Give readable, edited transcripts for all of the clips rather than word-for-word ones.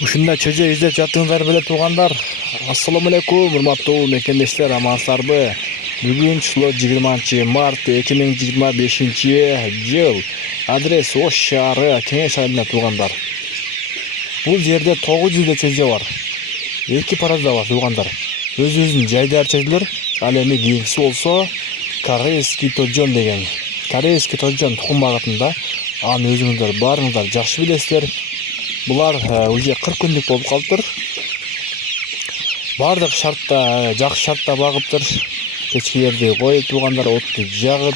Ушундай чөжө издеп жаттыңыздар беле туугандар. Ассаламу алейкум, урматтуу мекендештер, амансыздарбы? Бүгүн число 20-март 2025-жыл. Адрес Ош шаары, Кеңеш айылында туугандар. Бул жерде 900 чөжө бар. 2 паразда бар туугандар. Өзүбүздүн жайдар чөжөлөр. Ал эми кийинкиси болсо корейский тоджон деген. Корейский тоджон тукум багытында. Аны өзүңүздөр баарыңыздар жакшы билесиздер. Булар уже 40 күндүк болуп калыптыр. Бардык шартта, жакшы шартта багыптыр. Печкелерди коюп туугандар, отту жагып.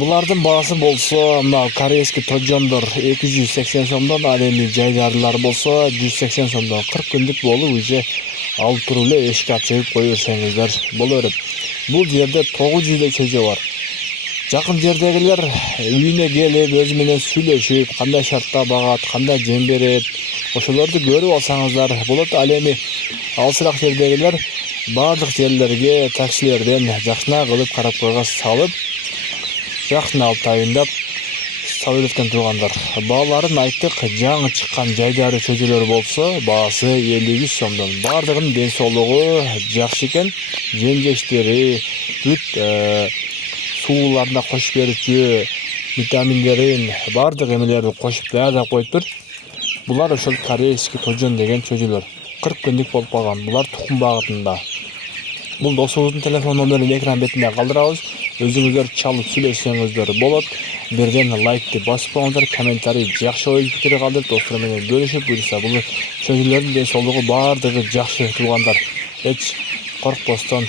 Булардын баасы болсо, мына корейский тоджондор 280 сомдон, ал эми жайдарлар болсо 180 сомдон. 40 күндүк болуп уже алып туруп эле эшикке ачып кое берсеңиздер боло берет. Бул жерде 900 чөжө бар. Жакын жердегилер үйүнө келип, өзү менен сүйлөшүп, кандай шартта багат, кандай жем берет, ошолорду көрүп алсаңыздар болот. Ал эми алысыраак жердегилер бардык жерлерге таксилерден жакшына кылып карапкага салып, жакшына алып тайындап салып берген туугандар. Бааларын айттык, жаңы чыккан жайдары чөжөлөр болсо, баасы 53 сомдон. Бардыгынын ден соолугу жакшы экен, жем-жештери, бүт сууларына кошуп берүүчү витаминдерин, бардык эмелерди кошуп даярдап коюптур. Булар ошол корейский тоджон деген чөжөлөр. 40 күндүк болуп калган. Булар тукум багытында. Бул досубуздун телефон номерин экран бетинде калтырабыз. Өзүңүздөр чалып сүйлөшсөңүздөр болот. Бирден лайкты басып коюңуздар, комментарий жакшы ой пикир калтырып, достор менен бөлүшүп буюрса, бул чөжөлөрдүн ден соолугу бардыгы жакшы туугандар. Эч коркпостон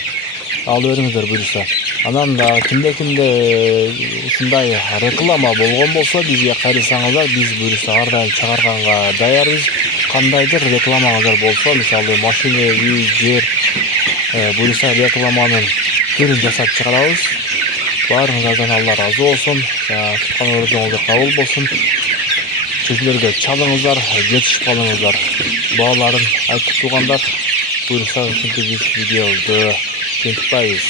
алып бериңиздер буюрса. Анан да кимде ушундай реклама болгон болсо бизге кайрылсаңыздар, биз буюрса ар дайым чыгарганга даярбыз. Кандайдыр рекламаңыздар болсо, мисалы машина, үй, жер буюрса рекламанын түрүн жасап чыгарабыз. Баарыңыздардан Алла ыраазы болсун. Туткан ордуңуздар кабыл болсун. Чөжөлөргө чалыңыздар, жетишип калыңыздар. Бааларын айтып тургандар. Буюрса ушинтип биз видеобузду кентиктайбыз.